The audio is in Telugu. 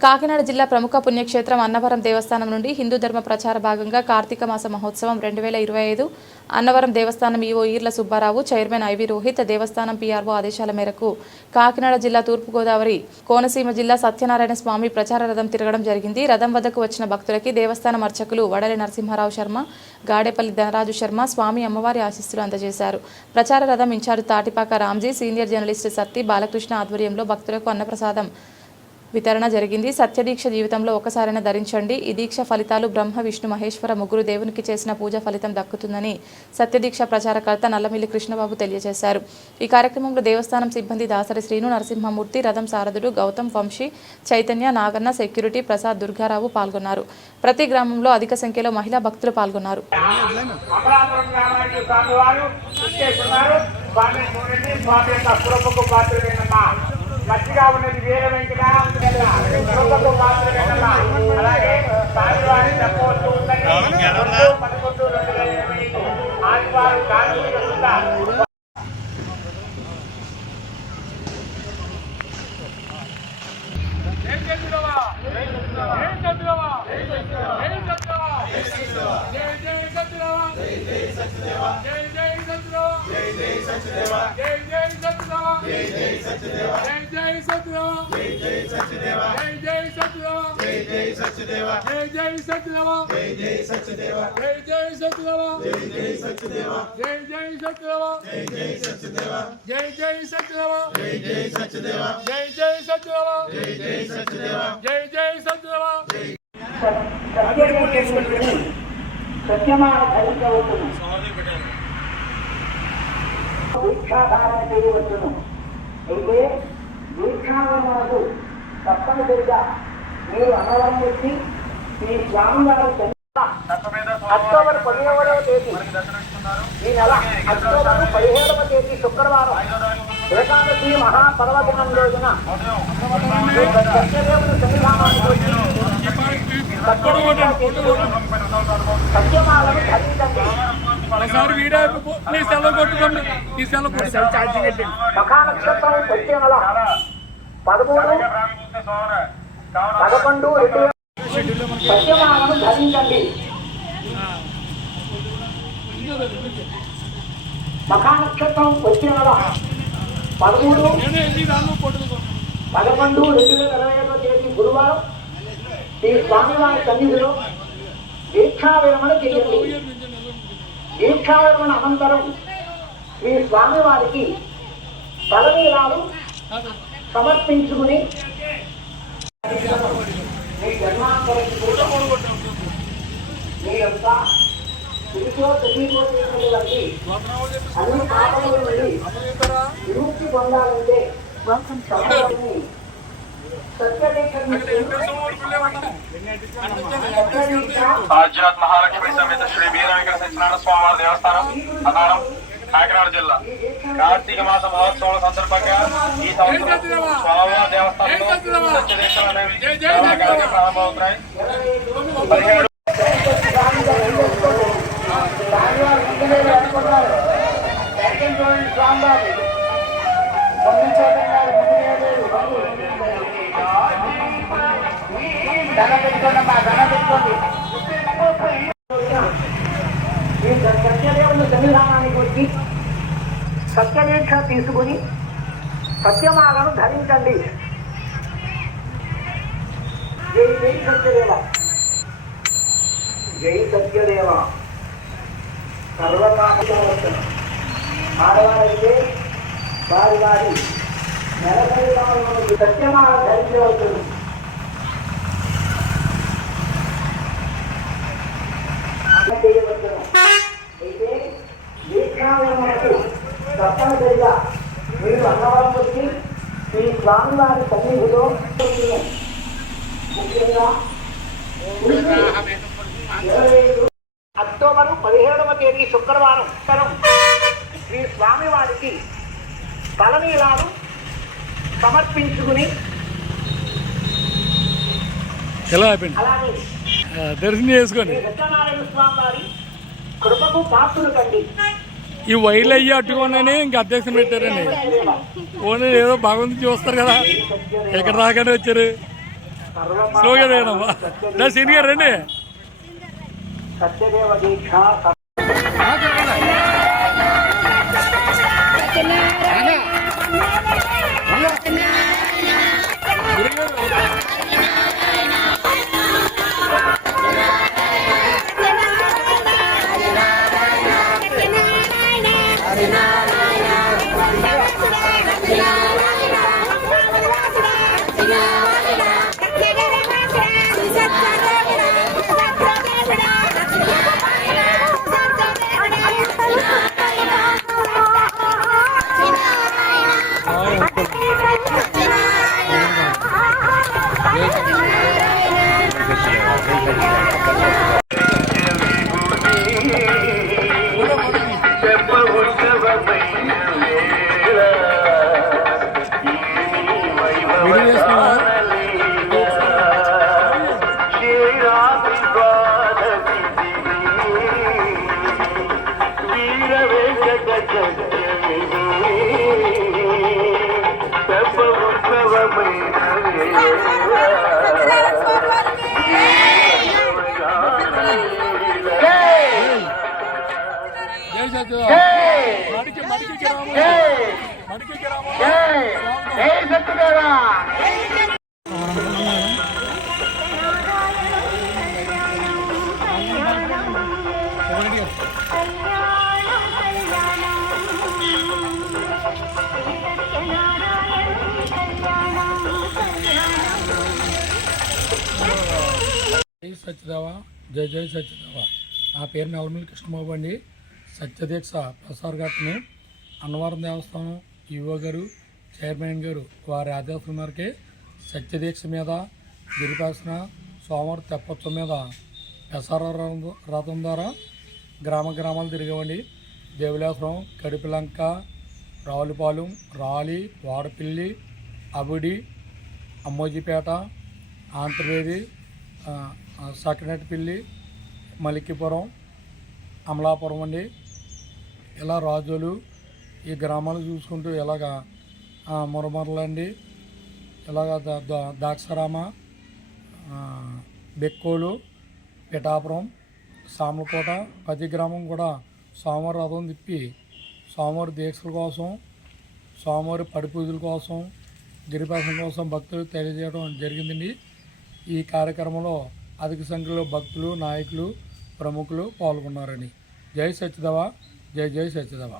కాకినాడ జిల్లా ప్రముఖ పుణ్యక్షేత్రం అన్నవరం దేవస్థానం నుండి హిందూ ధర్మ ప్రచార భాగంగా కార్తీక మాస మహోత్సవం రెండు వేల ఇరవై ఐదు అన్నవరం దేవస్థానం EO Eerla Subbarao chairman IV Rohit దేవస్థానం పీఆర్ఓ ఆదేశాల మేరకు కాకినాడ జిల్లా తూర్పుగోదావరి కోనసీమ జిల్లా సత్యనారాయణ స్వామి ప్రచార రథం తిరగడం జరిగింది. రథం వద్దకు వచ్చిన భక్తులకి దేవస్థానం అర్చకులు వడలి నరసింహారావు శర్మ గాడేపల్లి ధనరాజు శర్మ స్వామి అమ్మవారి ఆశీస్సులు అందజేశారు. ప్రచార రథం in charge Tatipaka Ramji senior journalist Satti Balakrishna ఆధ్వర్యంలో భక్తులకు అన్నప్రసాదం వితరణ జరిగింది. సత్యదీక్ష జీవితంలో ఒకసారైనా ధరించండి. ఈ దీక్ష ఫలితాలు బ్రహ్మ విష్ణు మహేశ్వర ముగ్గురు దేవునికి చేసిన పూజ ఫలితం దక్కుతుందని సత్యదీక్ష ప్రచారకర్త నల్లమిల్లి కృష్ణబాబు తెలియజేశారు. ఈ కార్యక్రమంలో దేవస్థానం సిబ్బంది దాసరి శ్రీను నరసింహమూర్తి రథం సారథుడు గౌతమ్ వంశీ చైతన్య నాగన్న సెక్యూరిటీ ప్రసాద్ దుర్గారావు పాల్గొన్నారు. ప్రతి గ్రామంలో అధిక సంఖ్యలో మహిళా భక్తులు పాల్గొన్నారు. స్వామి యొక్క పాత్రమేనమ్మా మట్టిగా ఉన్నది వీర వెంకట కృపకు పాత్రమేనమ్మా అలాగే ఉందండి. రెండు పదకొండు రెండు వేల ఇరవై ఐదు. ఆదివారం కార్తీక శుద్ధ జై జై సత్యదేవ జై జై సత్యదేవ జై జై సత్యదేవ జై జై సత్యదేవ జై జై సత్యదేవ సత్యమైన ధరించవచ్చును దీక్షాధారణ చేయవచ్చును తప్పనిసరిగా మీరు అన్నవరం వచ్చి మీ స్వామివారి అక్టోబర్ పదిహేడవ తేదీ. ఈ నెల అక్టోబర్ పదిహేడవ తేదీ శుక్రవారం. ఏకాదశి మహాపర్వదినం రోజున. సత్యదేవుని సన్నిధానానికి సత్యమాలను ధరించండి. ఒకసారి వీడియో నీ సెలవు కొట్టుకోండి. ఈ సెలవు కొట్టుకోండి మఖా నక్షత్రం వచ్చే నెల పదమూడు పదకొండు రెండు సత్యమాలను ధరించండి. మఖానక్షత్రం వచ్చిన వచ్చే నెల పదమూడు పదకొండు రెండు వేల ఇరవై ఐదో తేదీ గురువారం శ్రీ స్వామివారి సన్నిధిలో దీక్షా విరమణ చేయండి. దీక్షా విరమణ అనంతరం శ్రీ స్వామివారికి తలనీలాలు సమర్పించుకుని మీ తెలియకో చేసినటువంటి అన్ని పాపముల నుండి విముక్తి పొందాలంటే సమాజాన్ని మహాలక్ష్మి సమేత శ్రీ వీరవేంకట సత్యనారాయణ స్వామివారి దేవస్థానం అన్నారం కాకినాడ జిల్లా. కార్తీక మాస మహోత్సవం సందర్భంగా ఈ సంవత్సరం స్వామివారి దేవస్థానంలో సత్యదేశం అనేవి ప్రారంభమవుతున్నాయి పదిహేడు ఈ సత్యదేవుని సన్నిధానానికి వచ్చి దీక్ష తీసుకుని సత్యమాలను ధరించండి. జై జై సత్యదేవ. జై సత్యదేవ. సర్వకామవర్తన ఆడవారైతే వారి వారి నెలసరి సత్యమాల ధరించవచ్చును మీరు అన్నవరం వచ్చి శ్రీ స్వామివారి సన్నిధిలో ముఖ్యంగా అక్టోబర్ పదిహేడవ తేదీ శుక్రవారం ఉత్తరం. శ్రీ స్వామివారికి తలనీలాలు సమర్పించుకుని ఎలా అలాగే దర్శనం చేసుకోండి సత్యనారాయణ స్వామి వారి కృపకు పాత్రులు కండి. ఈ వైర్లు అయ్యి అడ్డుకున్నాని ఇంక అధ్యక్షం పెట్టారండి. ఓన్లీ ఏదో భగవంతుని చూస్తారు కదా. ఇక్కడ రాగానే వచ్చారు. స్లోగా దిగనమ్మా సీని గారు రండి. సత్యదేవ జై. సత్యదేవ మడికి మడికి గ్రామం మడికి గ్రామం జై. సత్యదేవ. జై జై సత్యదేవ. నా పేరు నవలమిల్లి కృష్ణబాబు అండి. సత్యదీక్ష ప్రసార్ ఘాట్ని అన్నవరం దేవస్థానం ఈవో గారు చైర్మన్ గారు వారి ఆదేశాల మేరకే సత్యదీక్ష మీద గిరిపాసన సోమవారం తెప్పత్వం మీద ప్రసార రథం- రథం ద్వారా గ్రామ గ్రామాలు తిరిగామండి దేవులేశ్వరం కడిపిలంక రావులపాలెం రాలి వాడపిల్లి అబుడి అమ్మోజీపేట ఆంధ్రవేది సకినటిపల్లి మలికిపురం అమలాపురం అండి. ఇలా రాజులు ఈ గ్రామాలు చూసుకుంటూ ఇలాగా మురమరలండి ఇలాగ దా- దా- దాక్షరామ బెక్కోలు పిఠాపురం సామలకోట ప్రతి గ్రామం కూడా సోమవారం రథం తిప్పి సోమవారి దీక్షల కోసం సోమవారి పడిపూజల కోసం గిరిపాసం కోసం భక్తులు తెలియజేయడం జరిగిందండి. ఈ కార్యక్రమంలో అధిక సంఖ్యలో భక్తులు నాయకులు ప్రముఖులు పాల్గొన్నారని జై సత్యదేవ జై జై సత్యదేవ